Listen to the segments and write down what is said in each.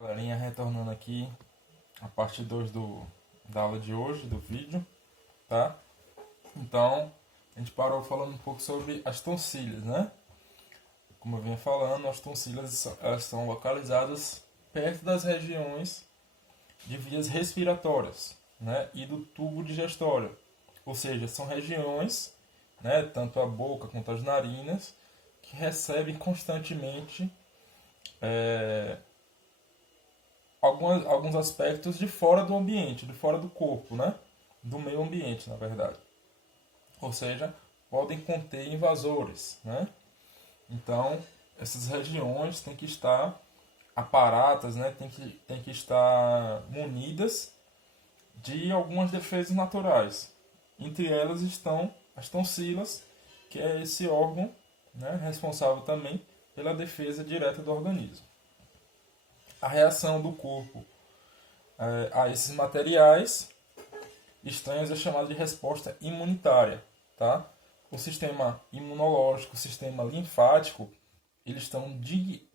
Galerinha, retornando aqui a parte 2 da aula de hoje, do vídeo, tá? Então, a gente parou falando um pouco sobre as tonsilhas, né? Como eu vinha falando, as tonsilhas elas são localizadas perto das regiões de vias respiratórias, né? E do tubo digestório. Ou seja, são regiões, né? Tanto a boca quanto as narinas, que recebem constantemente alguns aspectos de fora do ambiente, de fora do corpo, né? Do meio ambiente, na verdade. Ou seja, podem conter invasores, né? Então, essas regiões têm que estar aparatas, né? Tem que estar munidas de algumas defesas naturais. Entre elas estão as tonsilas, que é esse órgão, né, responsável também pela defesa direta do organismo. A reação do corpo a esses materiais estranhos é chamada de resposta imunitária, tá? O sistema imunológico, o sistema linfático, eles estão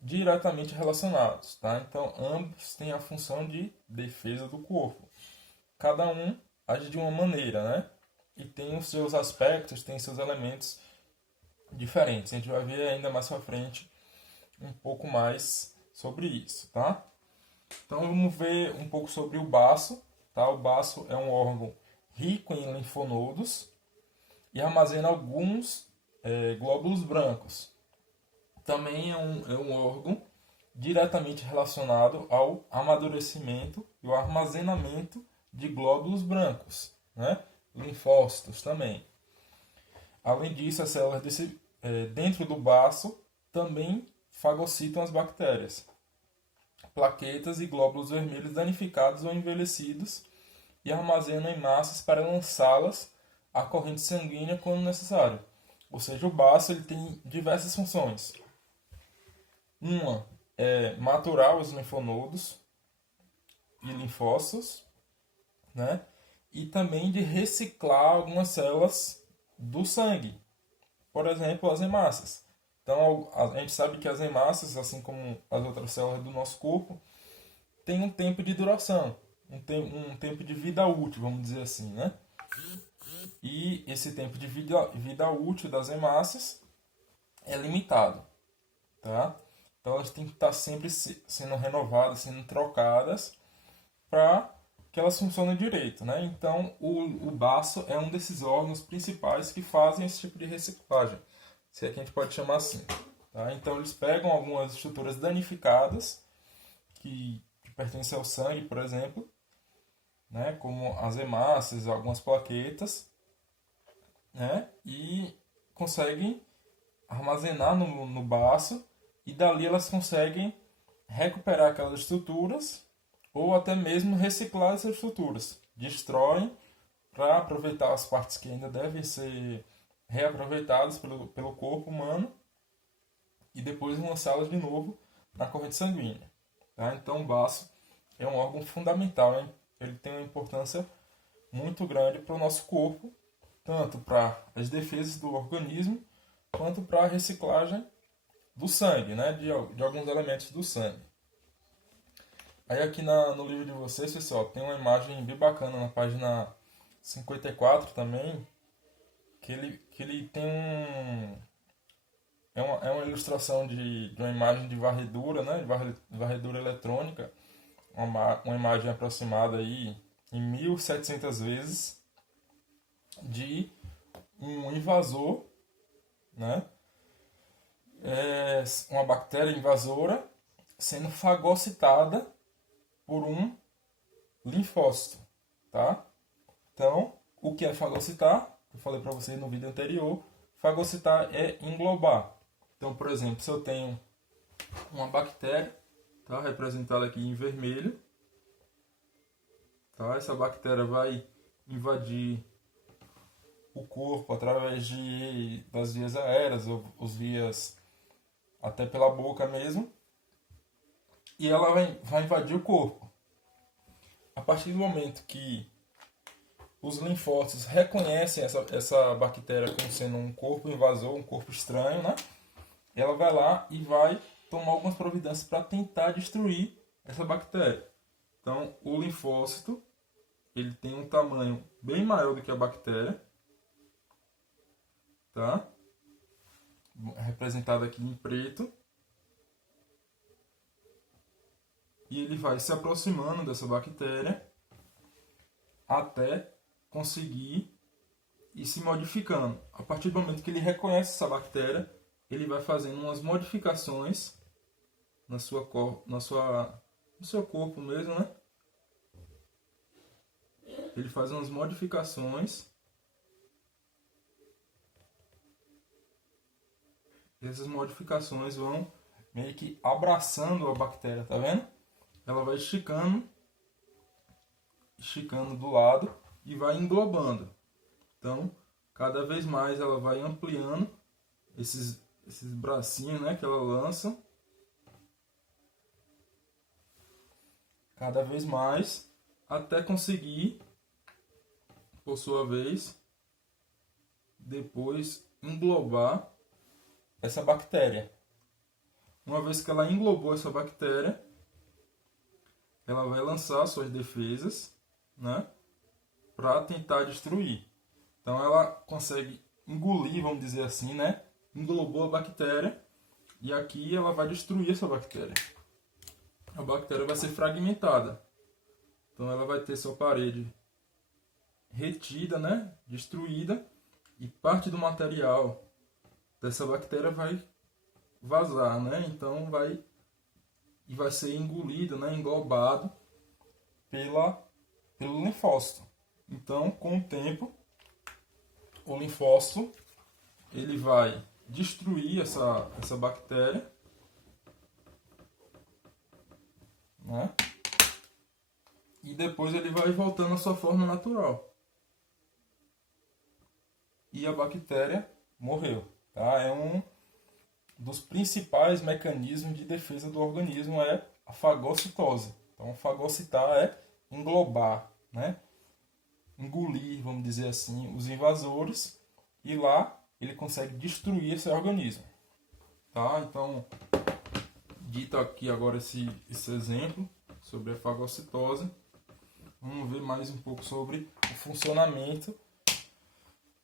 diretamente relacionados, tá? Então, ambos têm a função de defesa do corpo. Cada um age de uma maneira, né? E tem os seus aspectos, tem seus elementos diferentes. A gente vai ver ainda mais pra frente um pouco mais sobre isso, tá? Então vamos ver um pouco sobre o baço, tá? O baço é um órgão rico em linfonodos e armazena alguns glóbulos brancos. Também é um órgão diretamente relacionado ao amadurecimento e ao armazenamento de glóbulos brancos, né? Linfócitos também. Além disso, as células dentro do baço também fagocitam as bactérias, plaquetas e glóbulos vermelhos danificados ou envelhecidos e armazenam em massas para lançá-las à corrente sanguínea quando necessário. Ou seja, o baço ele tem diversas funções. Uma é maturar os linfonodos e linfócitos, né? E também de reciclar algumas células do sangue, por exemplo, as hemácias. Então, a gente sabe que as hemácias, assim como as outras células do nosso corpo, têm um tempo de duração, um tempo de vida útil, vamos dizer assim, né? E esse tempo de vida útil das hemácias é limitado, tá? Então, elas têm que estar sempre sendo renovadas, sendo trocadas para que elas funcionem direito, né? Então, o baço é um desses órgãos principais que fazem esse tipo de reciclagem, se é que a gente pode chamar assim. Tá? Então, eles pegam algumas estruturas danificadas que pertencem ao sangue, por exemplo, né? Como as hemácias, algumas plaquetas, né? E conseguem armazenar no baço e dali elas conseguem recuperar aquelas estruturas ou até mesmo reciclar essas estruturas. Destroem para aproveitar as partes que ainda devem ser reaproveitadas pelo corpo humano e depois lançá-las de novo na corrente sanguínea. Tá? Então o baço é um órgão fundamental, hein? Ele tem uma importância muito grande para o nosso corpo, tanto para as defesas do organismo, quanto para a reciclagem do sangue, né? de alguns elementos do sangue. Aí aqui no livro de vocês, pessoal, tem uma imagem bem bacana na página 54 também, que ele tem é uma ilustração de uma imagem de varredura, né? De varredura eletrônica, uma imagem aproximada aí em 1700 vezes de um invasor, né? Uma bactéria invasora sendo fagocitada por um linfócito, tá? Então, o que é fagocitar? Eu falei para vocês no vídeo anterior. Fagocitar é englobar. Então, por exemplo, se eu tenho uma bactéria, tá, representada aqui em vermelho, tá? Essa bactéria vai invadir o corpo através das vias aéreas, ou os vias até pela boca mesmo, e ela vai invadir o corpo. A partir do momento que os linfócitos reconhecem essa bactéria como sendo um corpo invasor, um corpo estranho, né? Ela vai lá e vai tomar algumas providências para tentar destruir essa bactéria. Então, o linfócito, ele tem um tamanho bem maior do que a bactéria, tá? Representado aqui em preto. E ele vai se aproximando dessa bactéria até conseguir ir se modificando. A partir do momento que ele reconhece essa bactéria, ele vai fazendo umas modificações no seu corpo mesmo, né? Ele faz umas modificações. E essas modificações vão meio que abraçando a bactéria, tá vendo? Ela vai esticando do lado e vai englobando. Então, cada vez mais ela vai ampliando esses bracinhos, né, que ela lança. Cada vez mais, até conseguir, por sua vez, depois englobar essa bactéria. Uma vez que ela englobou essa bactéria, ela vai lançar suas defesas, né, para tentar destruir. Então ela consegue engolir, vamos dizer assim, né? Englobou a bactéria e aqui ela vai destruir essa bactéria. A bactéria vai ser fragmentada. Então ela vai ter sua parede retida, né? Destruída, e parte do material dessa bactéria vai vazar, né? Então vai ser engolido, né? Englobado pelo linfócito. Então, com o tempo, o linfócito ele vai destruir essa bactéria, né? E depois ele vai voltando à sua forma natural. E a bactéria morreu, tá? É um dos principais mecanismos de defesa do organismo, é a fagocitose. Então, fagocitar é englobar, né? Engolir, vamos dizer assim, os invasores, e lá ele consegue destruir esse organismo, tá? Então, dito aqui agora esse exemplo sobre a fagocitose, vamos ver mais um pouco sobre o funcionamento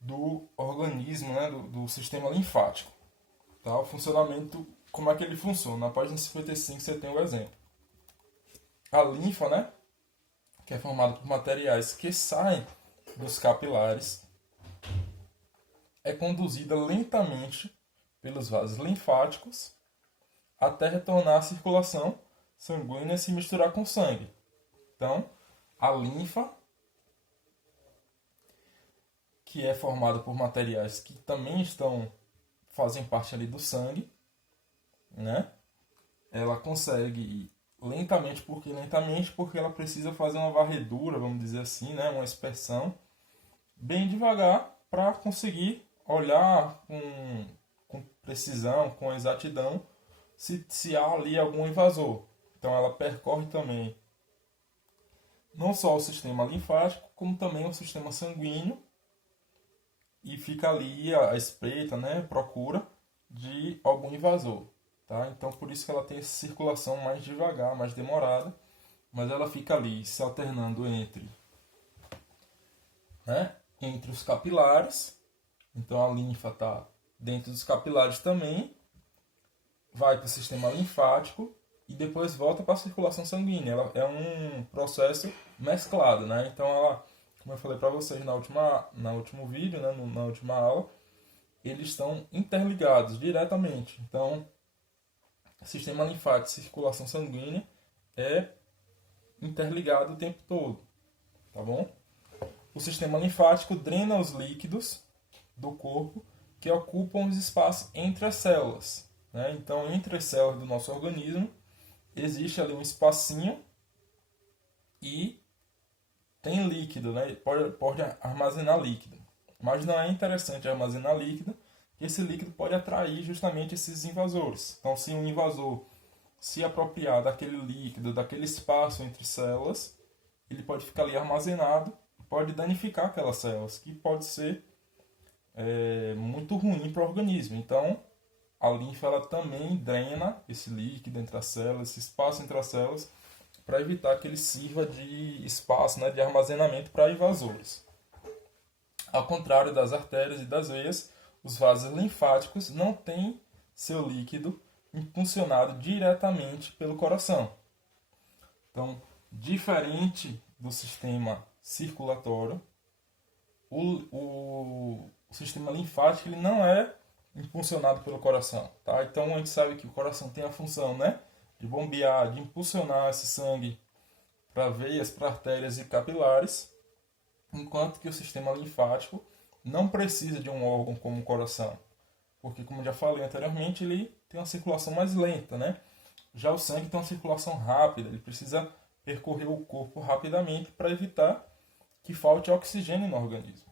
do organismo, né, do sistema linfático, tá? O funcionamento, como é que ele funciona? Na página 55 você tem o exemplo. A linfa, né, que é formada por materiais que saem dos capilares, é conduzida lentamente pelos vasos linfáticos até retornar à circulação sanguínea e se misturar com o sangue. Então, a linfa, que é formada por materiais que também fazem parte ali do sangue, né? Ela consegue ir lentamente, porque ela precisa fazer uma varredura, vamos dizer assim, né? Uma aspersão bem devagar para conseguir olhar com precisão, com exatidão, se há ali algum invasor. Então ela percorre também não só o sistema linfático, como também o sistema sanguíneo, e fica ali a espreita, né, procura de algum invasor, tá? Então por isso que ela tem essa circulação mais devagar, mais demorada, mas ela fica ali se alternando entre os capilares. Então a linfa está dentro dos capilares também, vai para o sistema linfático e depois volta para a circulação sanguínea. Ela é um processo mesclado, né? Então ela, como eu falei para vocês no último vídeo, né, na última aula, eles estão interligados diretamente. Então, sistema linfático e circulação sanguínea é interligado o tempo todo, tá bom? O sistema linfático drena os líquidos do corpo que ocupam os espaços entre as células, né? Então, entre as células do nosso organismo, existe ali um espacinho e tem líquido, né? Pode armazenar líquido. Mas não é interessante armazenar líquido, porque esse líquido pode atrair justamente esses invasores. Então, se um invasor se apropriar daquele líquido, daquele espaço entre células, ele pode ficar ali armazenado, pode danificar aquelas células, que pode ser muito ruim para o organismo. Então, a linfa ela também drena esse líquido entre as células, esse espaço entre as células, para evitar que ele sirva de espaço, né, de armazenamento para invasores. Ao contrário das artérias e das veias, os vasos linfáticos não têm seu líquido impulsionado diretamente pelo coração. Então, diferente do sistema circulatório, o sistema linfático ele não é impulsionado pelo coração. Tá? Então, a gente sabe que o coração tem a função, né, de bombear, de impulsionar esse sangue para veias, para artérias e capilares, enquanto que o sistema linfático não precisa de um órgão como o coração, porque, como eu já falei anteriormente, ele tem uma circulação mais lenta, né? Já o sangue tem uma circulação rápida, ele precisa percorrer o corpo rapidamente para evitar que falte oxigênio no organismo.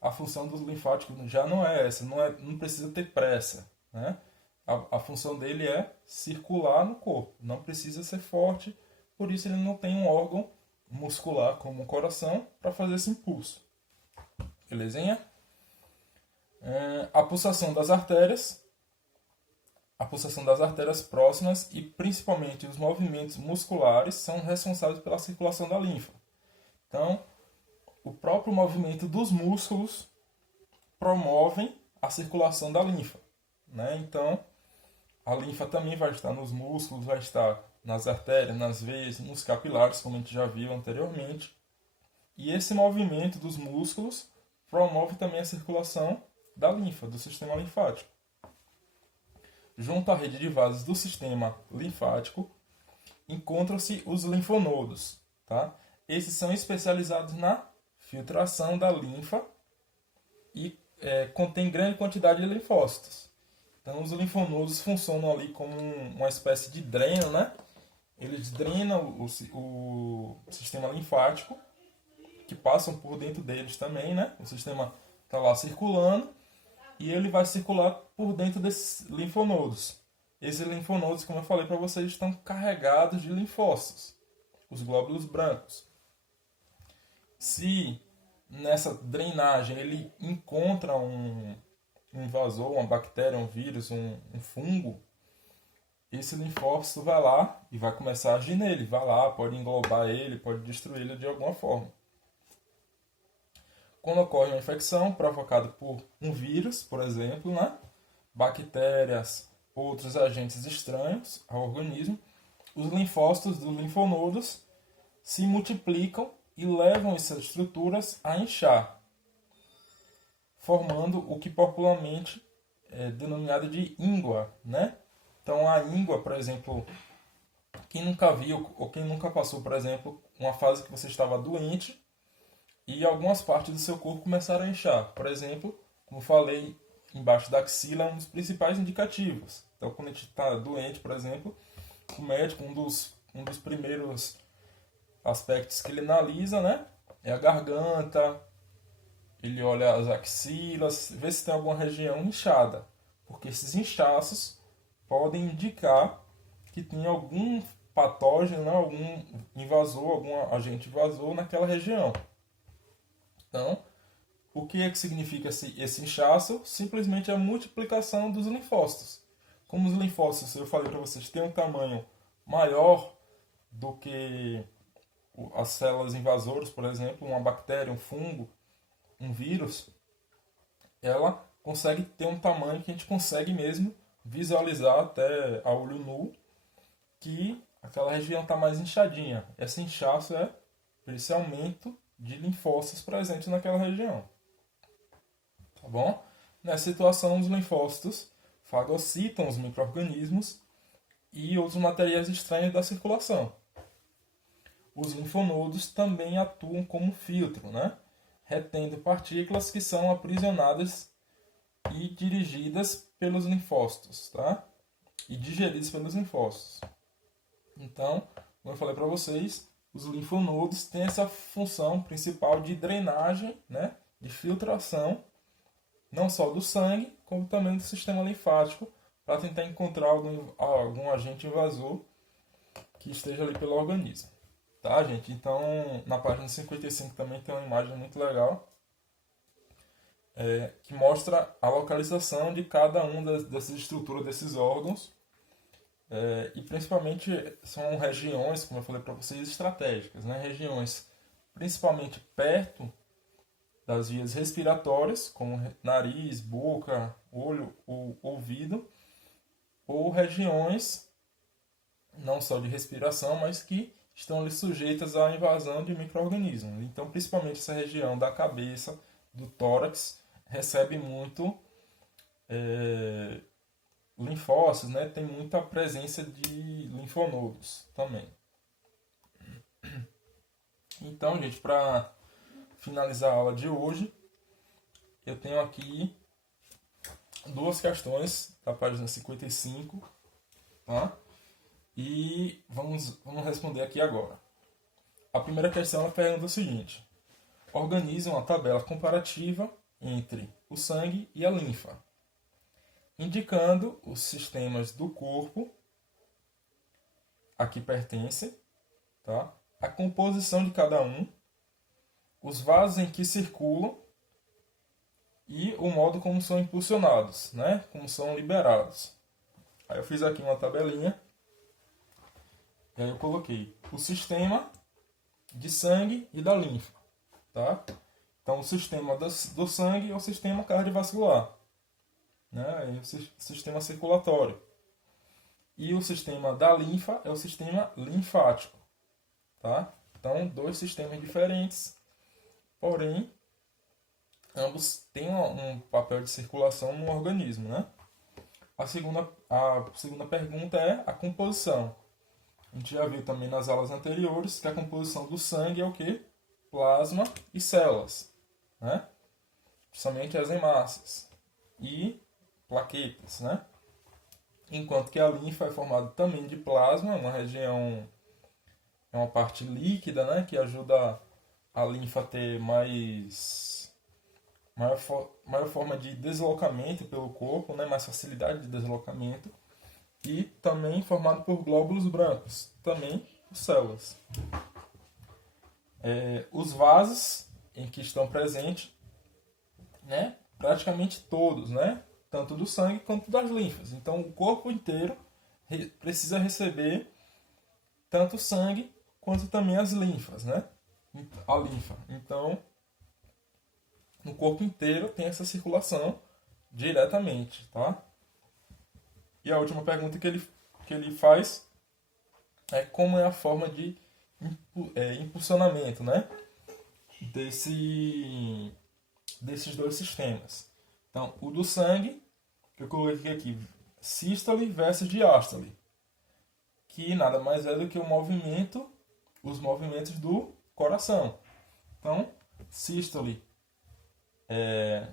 A função dos linfáticos já não é essa, não precisa ter pressa, né? A função dele é circular no corpo, não precisa ser forte, por isso ele não tem um órgão muscular como o coração para fazer esse impulso. Belezinha? A pulsação das artérias próximas e principalmente os movimentos musculares são responsáveis pela circulação da linfa. Então, o próprio movimento dos músculos promovem a circulação da linfa, né? Então, a linfa também vai estar nos músculos, vai estar nas artérias, nas veias, nos capilares, como a gente já viu anteriormente. E esse movimento dos músculos promove também a circulação da linfa, do sistema linfático. Junto à rede de vasos do sistema linfático, encontram-se os linfonodos. Tá? Esses são especializados na filtração da linfa e contém grande quantidade de linfócitos. Então, os linfonodos funcionam ali como uma espécie de dreno, né? Eles drenam o sistema linfático, que passam por dentro deles também, né? O sistema está lá circulando e ele vai circular por dentro desses linfonodos. Esses linfonodos, como eu falei para vocês, estão carregados de linfócitos, os glóbulos brancos. Se nessa drenagem ele encontra um invasor, uma bactéria, um vírus, um fungo, esse linfócito vai lá e vai começar a agir nele. Vai lá, pode englobar ele, pode destruí-lo de alguma forma. Quando ocorre uma infecção provocada por um vírus, por exemplo, né? Bactérias, outros agentes estranhos ao organismo, os linfócitos dos linfonodos se multiplicam e levam essas estruturas a inchar, formando o que popularmente é denominado de íngua, né? Então a íngua, por exemplo, quem nunca viu ou quem nunca passou, por exemplo, uma fase que você estava doente e algumas partes do seu corpo começaram a inchar. Por exemplo, como falei, embaixo da axila é um dos principais indicativos. Então quando a gente está doente, por exemplo, o médico, um dos primeiros aspectos que ele analisa, né, é a garganta, ele olha as axilas, vê se tem alguma região inchada, porque esses inchaços podem indicar que tem algum patógeno, né, algum invasor, algum agente invasor naquela região. Então, o que é que significa esse inchaço? Simplesmente a multiplicação dos linfócitos. Como os linfócitos, eu falei para vocês, têm um tamanho maior do que as células invasoras, por exemplo, uma bactéria, um fungo, um vírus, ela consegue ter um tamanho que a gente consegue mesmo visualizar até a olho nu que aquela região está mais inchadinha. Esse inchaço é esse aumento de linfócitos presentes naquela região. Tá bom? Nessa situação, os linfócitos fagocitam os micro-organismos e outros materiais estranhos da circulação. Os linfonodos também atuam como filtro, né? Retendo partículas que são aprisionadas e dirigidas pelos linfócitos, tá? E digeridas pelos linfócitos. Então, como eu falei para vocês, os linfonodos têm essa função principal de drenagem, né? De filtração, não só do sangue, como também do sistema linfático, para tentar encontrar algum agente invasor que esteja ali pelo organismo. Tá, gente? Então, na página 55 também tem uma imagem muito legal que mostra a localização de cada uma dessas estruturas, desses órgãos, E principalmente são regiões, como eu falei para vocês, estratégicas, né? Regiões principalmente perto das vias respiratórias, como nariz, boca, olho ou ouvido, ou regiões não só de respiração, mas que estão ali sujeitas à invasão de micro-organismos. Então, principalmente essa região da cabeça, do tórax, recebe muito linfócitos, né? Tem muita presença de linfonodos também. Então, gente, para finalizar a aula de hoje, eu tenho aqui duas questões da página 55, tá? E vamos responder aqui agora. A primeira questão ela pergunta o seguinte: organize uma tabela comparativa entre o sangue e a linfa, indicando os sistemas do corpo a que pertencem, tá? A composição de cada um, os vasos em que circulam e o modo como são impulsionados, né? Como são liberados. Aí eu fiz aqui uma tabelinha e aí eu coloquei o sistema de sangue e da linfa, tá? Então o sistema do sangue é o sistema cardiovascular, né? E o sistema circulatório. E o sistema da linfa é o sistema linfático, tá? Então dois sistemas diferentes, porém ambos têm um papel de circulação no organismo, né? A segunda pergunta é a composição. A gente já viu também nas aulas anteriores que a composição do sangue é o quê? Plasma e células, né? Principalmente as hemácias e plaquetas, né? Enquanto que a linfa é formada também de plasma, uma região, é uma parte líquida, né? Que ajuda a linfa a ter maior forma de deslocamento pelo corpo, né? Mais facilidade de deslocamento. E também formado por glóbulos brancos, também por células. Os vasos em que estão presentes, né? Praticamente todos, né? Tanto do sangue quanto das linfas. Então o corpo inteiro precisa receber tanto o sangue quanto também as linfas, né? A linfa. Então no corpo inteiro tem essa circulação diretamente, tá? E a última pergunta que ele faz é como é a forma de impulsionamento, né? Desses dois sistemas. Então, o do sangue, que eu coloquei aqui, sístole versus diástole, que nada mais é do que os movimentos do coração. Então, sístole é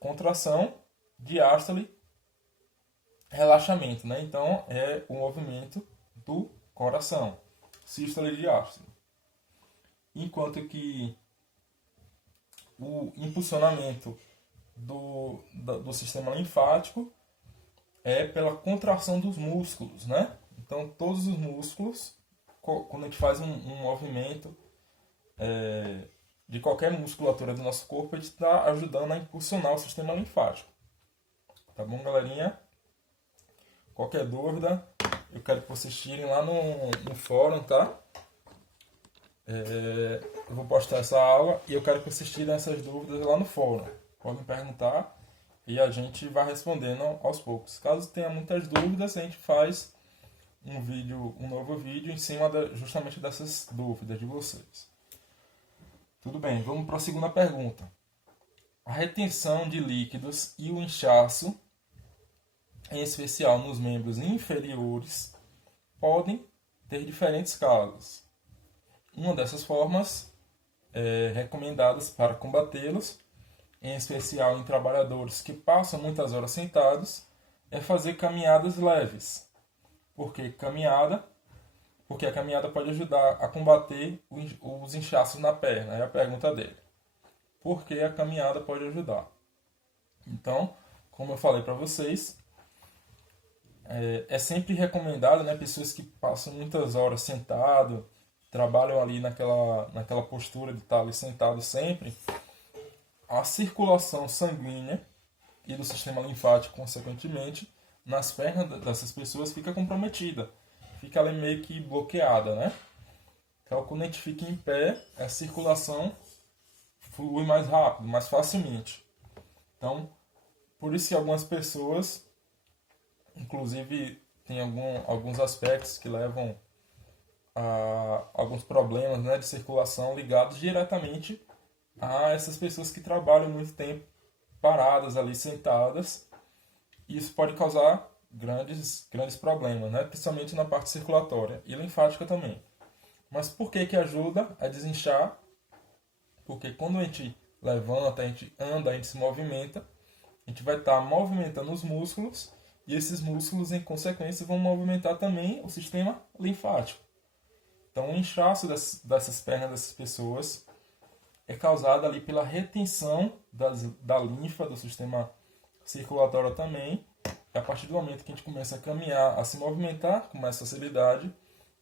contração, diástole relaxamento, né? Então é o movimento do coração, sístole e diástole. Enquanto que o impulsionamento do sistema linfático é pela contração dos músculos, né? Então todos os músculos, quando a gente faz um movimento de qualquer musculatura do nosso corpo, a gente está ajudando a impulsionar o sistema linfático. Tá bom, galerinha? Qualquer dúvida, eu quero que vocês tirem lá no fórum, tá? Eu vou postar essa aula e eu quero que vocês tirem essas dúvidas lá no fórum. Podem perguntar e a gente vai respondendo aos poucos. Caso tenha muitas dúvidas, a gente faz um novo vídeo em cima justamente dessas dúvidas de vocês. Tudo bem, vamos para a segunda pergunta. A retenção de líquidos e o inchaço, em especial nos membros inferiores, podem ter diferentes causas. Uma dessas formas recomendadas para combatê-los, em especial em trabalhadores que passam muitas horas sentados, é fazer caminhadas leves. Porque a caminhada pode ajudar a combater os inchaços na perna. É a pergunta dele. Por que a caminhada pode ajudar? Então, como eu falei para vocês, é sempre recomendado, né, pessoas que passam muitas horas sentado, trabalham ali naquela postura de estar ali sentado sempre, a circulação sanguínea e do sistema linfático, consequentemente, nas pernas dessas pessoas fica comprometida, fica ali meio que bloqueada, né? Então, quando a gente fica em pé, a circulação flui mais rápido, mais facilmente. Então, por isso que algumas pessoas, inclusive, tem alguns aspectos que levam a alguns problemas, né, de circulação ligados diretamente a essas pessoas que trabalham muito tempo paradas ali, sentadas. E isso pode causar grandes problemas, né, principalmente na parte circulatória e linfática também. Mas por que ajuda a desinchar? Porque quando a gente levanta, a gente anda, a gente se movimenta, a gente vai estar movimentando os músculos e esses músculos, em consequência, vão movimentar também o sistema linfático. Então, o inchaço dessas pernas dessas pessoas é causado ali pela retenção da linfa, do sistema circulatório também. E a partir do momento que a gente começa a caminhar, a se movimentar com mais facilidade,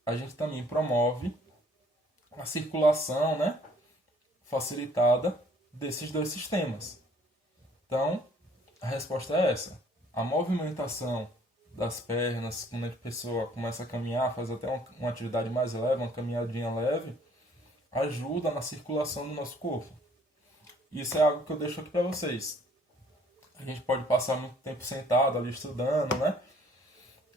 a gente também promove a circulação, né, facilitada desses dois sistemas. Então, a resposta é essa. A movimentação das pernas, quando a pessoa começa a caminhar, faz até uma atividade mais leve, uma caminhadinha leve, ajuda na circulação do nosso corpo. Isso é algo que eu deixo aqui para vocês. A gente pode passar muito tempo sentado ali estudando, né?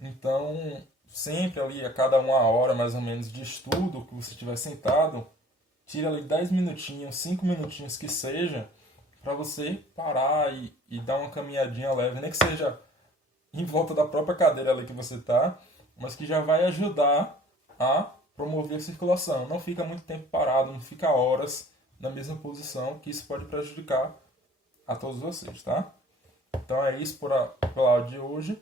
Então, sempre ali a cada 1 hora mais ou menos de estudo que você estiver sentado, tira ali 10 minutinhos, 5 minutinhos que seja, para você parar e dar uma caminhadinha leve, nem que seja em volta da própria cadeira ali que você está, mas que já vai ajudar a promover a circulação. Não fica muito tempo parado, não fica horas na mesma posição, que isso pode prejudicar a todos vocês, tá? Então é isso pela aula de hoje.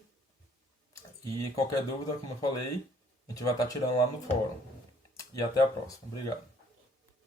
E qualquer dúvida, como eu falei, a gente vai estar tirando lá no fórum. E até a próxima. Obrigado.